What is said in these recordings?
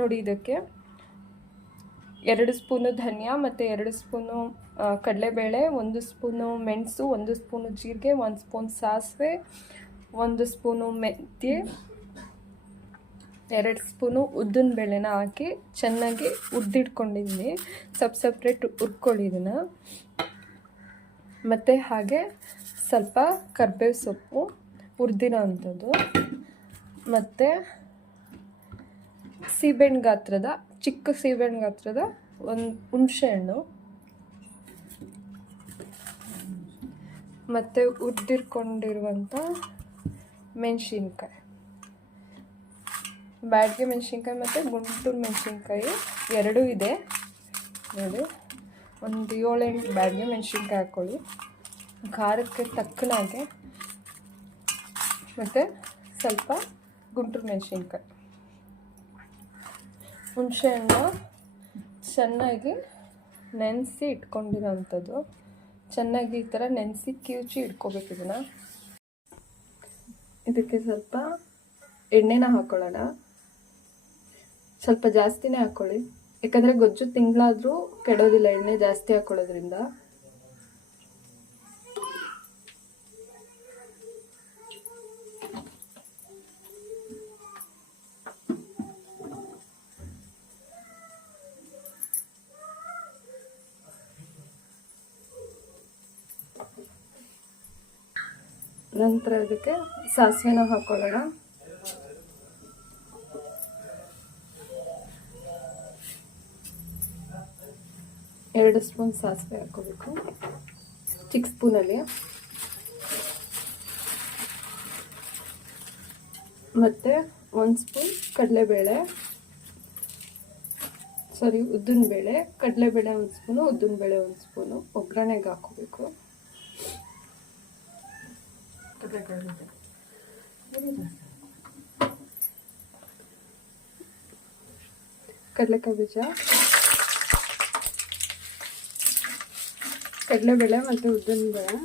ನೋಡಿ ಇದಕ್ಕೆ. ಎರಡು ಸ್ಪೂನು ಧನಿಯಾ ಮತ್ತು ಎರಡು ಸ್ಪೂನು ಕಡಲೆಬೇಳೆ, ಒಂದು ಸ್ಪೂನು ಮೆಣಸು, ಒಂದು ಸ್ಪೂನು ಜೀರಿಗೆ, ಒಂದು ಸ್ಪೂನ್ ಸಾಸಿವೆ, ಒಂದು ಸ್ಪೂನು ಮೆಂತ್ಯ, ಎರಡು ಸ್ಪೂನು ಉದ್ದಿನ ಬೇಳೆನ ಹಾಕಿ ಚೆನ್ನಾಗಿ ಉದ್ದಿಟ್ಕೊಂಡಿದ್ದೀನಿ ಸಪ್ ಸಪ್ರೇಟ್ ಹುರ್ಕೊಳ್ಳಿ ಇದನ್ನು. ಮತ್ತು ಹಾಗೆ ಸ್ವಲ್ಪ ಕರ್ಬೇವು ಸೊಪ್ಪು ಹುರಿದಿರೋ ಅಂಥದ್ದು. ಮತ್ತು ಸೀಬೆಹಣ್ಣು ಗಾತ್ರದ, ಚಿಕ್ಕ ಸೀಬೆಹಣ್ಣು ಗಾತ್ರದ ಒಂದು ಹುಣಸೆಹಣ್ಣು. ಮತ್ತು ಉದ್ದಿರ್ಕೊಂಡಿರುವಂಥ ಮೆಣಸಿನ್ಕಾಯಿ. ಬ್ಯಾಡ್ಗೆ ಮೆಣಸಿನ್ಕಾಯಿ ಮತ್ತು ಗುಂಟೂರು ಮೆಣಸಿನ್ಕಾಯಿ ಎರಡೂ ಇದೆ. ನೋಡಿ, ಒಂದು ಏಳೆಂಟು ಬ್ಯಾಡ್ಗೆ ಮೆಣಸಿನ್ಕಾಯಿ ಹಾಕ್ಕೊಳ್ಳಿ ಖಾರಕ್ಕೆ ತಕ್ಕನಾಗೆ. ಮತ್ತು ಸ್ವಲ್ಪ ಗುಂಟೂರು ಮೆಣಸಿನ್ಕಾಯಿ. ಹುಣಸೆಹಣ್ಣು ಚೆನ್ನಾಗಿ ನೆನೆಸಿ ಇಟ್ಕೊಂಡಿರೋ ಅಂಥದ್ದು ಚೆನ್ನಾಗಿ ಈ ಥರ ನೆನೆಸಿ ಕಿವುಚಿ ಇಟ್ಕೋಬೇಕು ಇದನ್ನು. ಇದಕ್ಕೆ ಸ್ವಲ್ಪ ಎಣ್ಣೆನ ಹಾಕ್ಕೊಳ್ಳೋಣ ಸ್ವಲ್ಪ ಜಾಸ್ತಿನೇ ಹಾಕ್ಕೊಳ್ಳಿ ಯಾಕಂದರೆ ಗೊಜ್ಜು ತಿಂಗಳಾದರೂ ಕೆಡೋದಿಲ್ಲ, ಎಣ್ಣೆ ಜಾಸ್ತಿ ಹಾಕ್ಕೊಳ್ಳೋದ್ರಿಂದ ನಂತರ ಅದಕ್ಕೆ ಸಾಸಿವೆನ ಹಾಕೊಳ್ಳೋಣ. ಎರಡು ಸ್ಪೂನ್ ಸಾಸಿವೆ ಹಾಕೋಬೇಕು ಚಿಕ್ಕ ಸ್ಪೂನಲ್ಲಿ. ಮತ್ತು ಒಂದು ಸ್ಪೂನ್ ಕಡಲೆಬೇಳೆ. ಸಾರಿ ಉದ್ದಿನ ಬೇಳೆ ಕಡಲೆಬೇಳೆ ಒಂದು ಸ್ಪೂನು ಉದ್ದಿನ ಬೇಳೆ ಒಂದು ಸ್ಪೂನು. ಒಗ್ಗರಣೆಗೆ ಹಾಕೋಬೇಕು ಕಡಲೆಕಾಯಿ ಬೀಜ. ಕಡಲೆಬೇಳೆ ಮತ್ತು ಉದ್ದಿನಬೇಳೆ.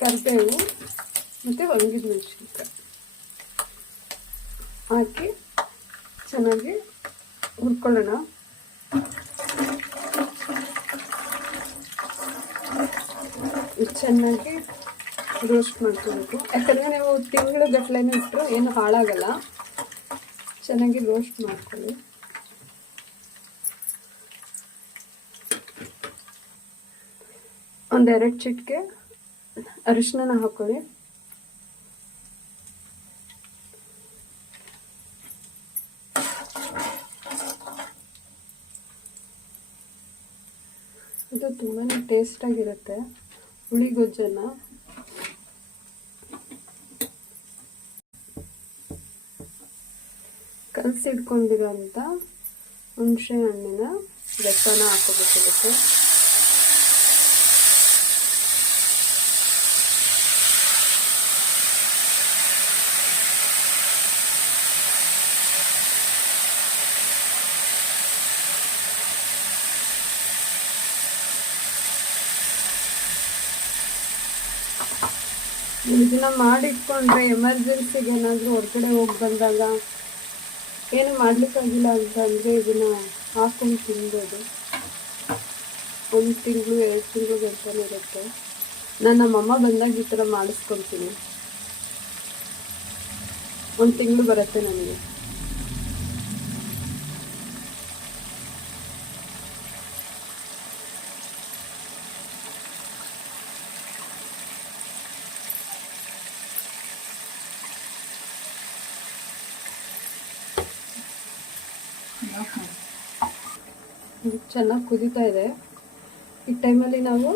ಕರ್ಬೇವು ಮತ್ತು ಒಣಗಿದ ಮೆಣಸಿನ್ಕಾಯಿ. ಹಾಕಿ ಚೆನ್ನಾಗಿ ಹುರ್ಕೊಳ್ಳೋಣ. ಚೆನ್ನಾಗಿ ರೋಸ್ಟ್ ಮಾಡ್ಕೋಬೇಕು. ಯಾಕಂದರೆ ನೀವು ತಿಂಗಳು ಗಟ್ಟಲೆನೂ ಇಟ್ಟರು ಏನು ಹಾಳಾಗಲ್ಲ. ಚೆನ್ನಾಗಿ ರೋಸ್ಟ್ ಮಾಡ್ಕೊಳ್ಳಿ. ಒಂದೆರಡು ಚಿಟಿಕೆ ಅರಿಶಿನ ಹಾಕೊಳ್ಳಿ. ಇದು ತುಂಬಾ ಟೇಸ್ಟಾಗಿರುತ್ತೆ ಹುಳಿ ಕಲಸಿಡ್ಕೊಂಡಿರೋಂಥ ಕಲಸಿಟ್ಕೊಂಡಿರೋಂಥ ಹುಣಸೆ ಹಣ್ಣಿನ ರಸನ ಹಾಕೋಬೇಕಾಗುತ್ತೆ. ಇದನ್ನ ಮಾಡಿಟ್ಕೊಂಡ್ರೆ ಎಮರ್ಜೆನ್ಸಿಗೆ ಏನಾದರೂ ಹೊರಗಡೆ ಹೋಗಿ ಬಂದಾಗ ಏನು ಮಾಡಲಿಕ್ಕಾಗಿಲ್ಲ ಅಂತ ಅಂದರೆ ಇದನ್ನ ಹಾಕೊಂಡು ತಿನ್ಬೋದು. ಒಂದು ತಿಂಗಳು, ಎರಡು ತಿಂಗಳು ಗಂಟೆ ಇರುತ್ತೆ. ನಾನು ನಮ್ಮಮ್ಮ ಬಂದಾಗ ಈ ಥರ ಮಾಡಿಸ್ಕೊಳ್ತೀನಿ ಒಂದು ತಿಂಗಳು ಬರುತ್ತೆ ನನಗೆ. ಚೆನ್ನಾಗಿ ಕುದೀತಾ ಇದೆ. ಈ ಟೈಮಲ್ಲಿ ನಾವು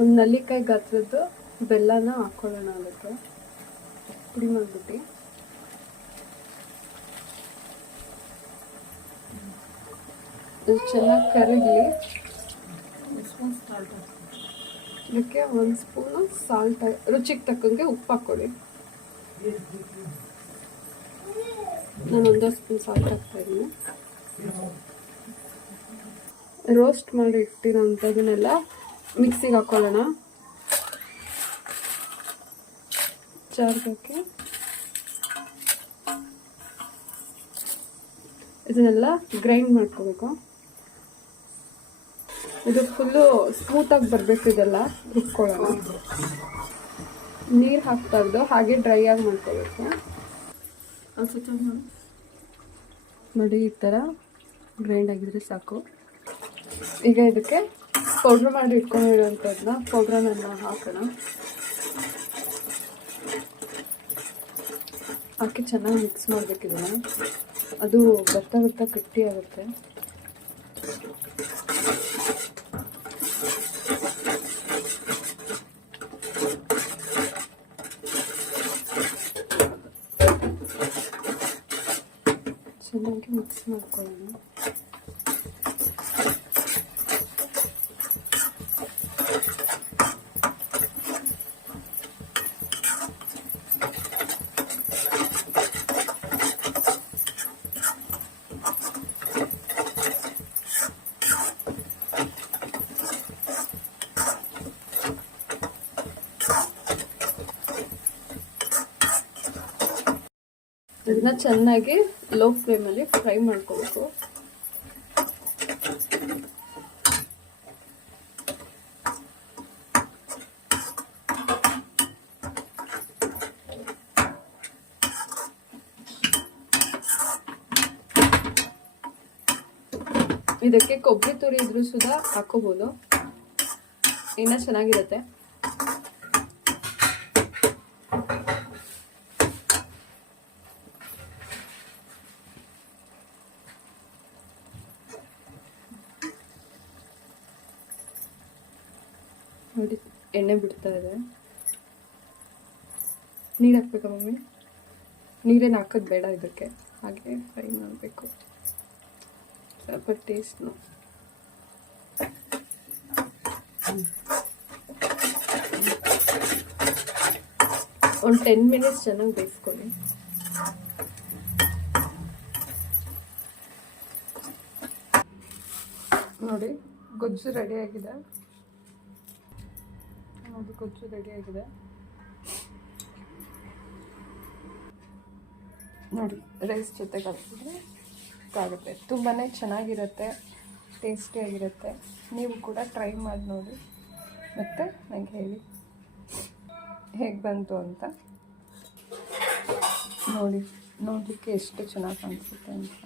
ಒಂದು ನಲ್ಲಿಕಾಯಿ ಗಾತ್ರದ್ದು ಬೆಲ್ಲನ ಹಾಕ್ಕೊಳ್ಳೋಣ ಅದಕ್ಕೆ ಪುಡಿ ಮಾಡಿಬಿಟ್ಟು. ಚೆನ್ನಾಗಿ ಕರಗಿ. ಇದಕ್ಕೆ ಒಂದು ಸ್ಪೂನು ಸಾಲ್ಟ್ ರುಚಿಗೆ ತಕ್ಕಂಗೆ ಉಪ್ಪು ಹಾಕ್ಕೊಳ್ಳಿ ನಾನು ಒಂದೇ ಸ್ಪೂನ್ ಸಾಲ್ಟ್ ಹಾಕ್ತಾ ಇದ್ದೀನಿ. ರೋಸ್ಟ್ ಮಾಡಿ ಇಟ್ಟಿರೋಂಥದನ್ನೆಲ್ಲ ಮಿಕ್ಸಿಗೆ ಹಾಕೊಳ್ಳೋಣ. ಜಾರ್ಗಕ್ಕೆ ಇದನ್ನೆಲ್ಲ ಗ್ರೈಂಡ್ ಮಾಡ್ಕೋಬೇಕು. ಇದು ಫುಲ್ಲು ಸ್ಮೂತಾಗಿ ಬರಬೇಕು ಇದೆಲ್ಲ, ರುಬ್ಕೊಳ್ಳೋಣ. ನೀರು ಹಾಕ್ತಾರ್ದು ಹಾಗೆ ಡ್ರೈ ಆಗಿ ಮಾಡ್ಕೋಬೇಕು. ನೋಡಿ, ಈ ಥರ ಗ್ರೈಂಡ್ ಆಗಿದ್ರೆ ಸಾಕು. ಈಗ ಇದಕ್ಕೆ ಪೌಡ್ರ್ ಮಾಡಿ ಇಟ್ಕೊಂಡಿರೋಂಥದ್ದನ್ನ ಪೌಡ್ರನ್ನ ಹಾಕೋಣ. ಹಾಕಿ ಚೆನ್ನಾಗಿ ಮಿಕ್ಸ್ ಮಾಡ್ಬೇಕು ಅದು ಬರ್ತಾ ಬರ್ತಾ ಗಟ್ಟಿ ಆಗುತ್ತೆ. 삼겹육수 먹을 거예요. 나 잔나게 ಲೋ ಫ್ಲೇಮಲ್ಲಿ ಫ್ರೈ ಮಾಡ್ಕೋಬೇಕು. ಇದಕ್ಕೆ ಕೊಬ್ಬರಿ ತುರಿ ಇದ್ರೂ ಸುಧಾ ಹಾಕೋಬೋದು. ಇನ್ನ ಚೆನ್ನಾಗಿರುತ್ತೆ. ನೋಡಿ, ಎಣ್ಣೆ ಬಿಡ್ತಾ ಇದೆ. ನೀರು ಹಾಕ್ಬೇಕಾ ಮಮ್ಮಿ? ನೀರೇನು ಹಾಕೋದು ಬೇಡ ಇದಕ್ಕೆ. ಹಾಗೆ ಫ್ರೈ ಮಾಡಬೇಕು. ಸ್ವಲ್ಪ ಟೇಸ್ಟ್ನು ಒಂದು ಟೆನ್ ಮಿನಿಟ್ಸ್ ಚೆನ್ನಾಗಿ ಬೇಯಿಸ್ಕೊಳ್ಳಿ. ನೋಡಿ, ಗೊಜ್ಜು ರೆಡಿ ಆಗಿದೆ ಕೊಚ್ಚು ರೆಡಿಯಾಗಿದೆ ನೋಡಿ, ರೈಸ್ ಜೊತೆ ಕಲಿಸಿದ್ರೆ ಆಗುತ್ತೆ ತುಂಬಾ ಚೆನ್ನಾಗಿರುತ್ತೆ ಟೇಸ್ಟಿಯಾಗಿರುತ್ತೆ ನೀವು ಕೂಡ ಟ್ರೈ ಮಾಡಿ ನೋಡಿ. ಮತ್ತು ನನಗೆ ಹೇಳಿ. ಹೇಗೆ ಬಂತು ಅಂತ. ನೋಡಿ, ನೋಡಲಿಕ್ಕೆ ಎಷ್ಟು ಚೆನ್ನಾಗಿ ಕಾಣಿಸುತ್ತೆ ಅಂತ.